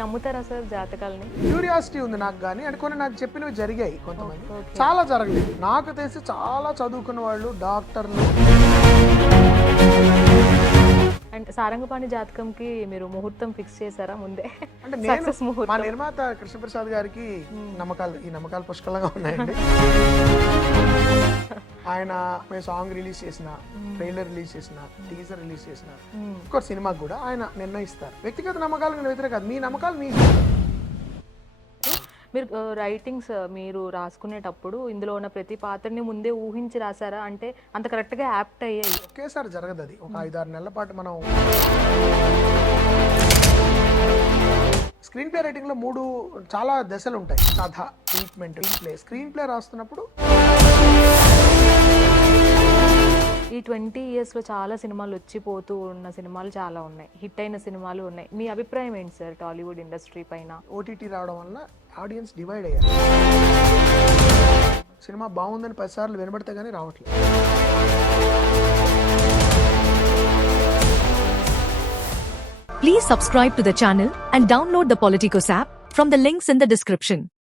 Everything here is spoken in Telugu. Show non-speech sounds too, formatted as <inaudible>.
నమ్ముతారా సార్ జాతకాలని? క్యూరియాసిటీ ఉంది నాకు కానీ అంటే కొన్ని నాకు చెప్పినవి జరిగాయి కొంతమంది. చాలా జరగలేదు. నాకు తెలిసి చాలా చదువుకున్న వాళ్ళు డాక్టర్లు. అండ్ సారంగపాణి జాతకంకి మీరు ముహూర్తం ఫిక్స్ చేశారా ముందే? అంటే నేను మా నిర్మాత కృష్ణప్రసాద్ గారికి నమ్మకాలు ఈ నమ్మకాలు పుష్కలంగా ఉన్నాయండి. <laughs> ఆయన మేము సాంగ్ రిలీజ్ చేసిన ట్రైలర్ రిలీజ్ చేసిన టీజర్ రిలీజ్ చేసిన. ఇంకో సినిమాకి కూడా ఆయన నిర్ణయిస్తారు. వ్యక్తిగత నమ్మకాలు నేను వ్యతిరేక మీ నమ్మకాలు మీ మీరు రైటింగ్స్ మీరు రాసుకునేటప్పుడు ఇందులో ఉన్న ప్రతి పాత్రని ముందే ఊహించి రాసారా? అంటే అంత కరెక్ట్గా యాప్ట్ అయ్యాయి. ఒకేసారి జరగదు అది. ఒక ఐదారు నెలల పాటు మనం స్క్రీన్ ప్లే రైటింగ్లో మూడు చాలా దశలు ఉంటాయి కథ ట్రీట్మెంట్ ప్లే స్క్రీన్ ప్లే రాస్తున్నప్పుడు ట్వంటీ ఇయర్స్లో చాలా సినిమాలు వచ్చిపోతూ ఉన్న సినిమాలు చాలా ఉన్నాయి. హిట్ అయిన సినిమాలు ఉన్నాయి. మీ అభిప్రాయం ఏంటి సార్ టాలీవుడ్ ఇండస్ట్రీ పైన? ఓటీటీ రావడం వల్ల ఆడియన్స్ డివైడ్ అయ్యారు. సినిమా బాగుందని పదిసార్లు వినబడితే కానీ రావట్లేదు. Please subscribe to the channel and download the Politicos app from the links in the description.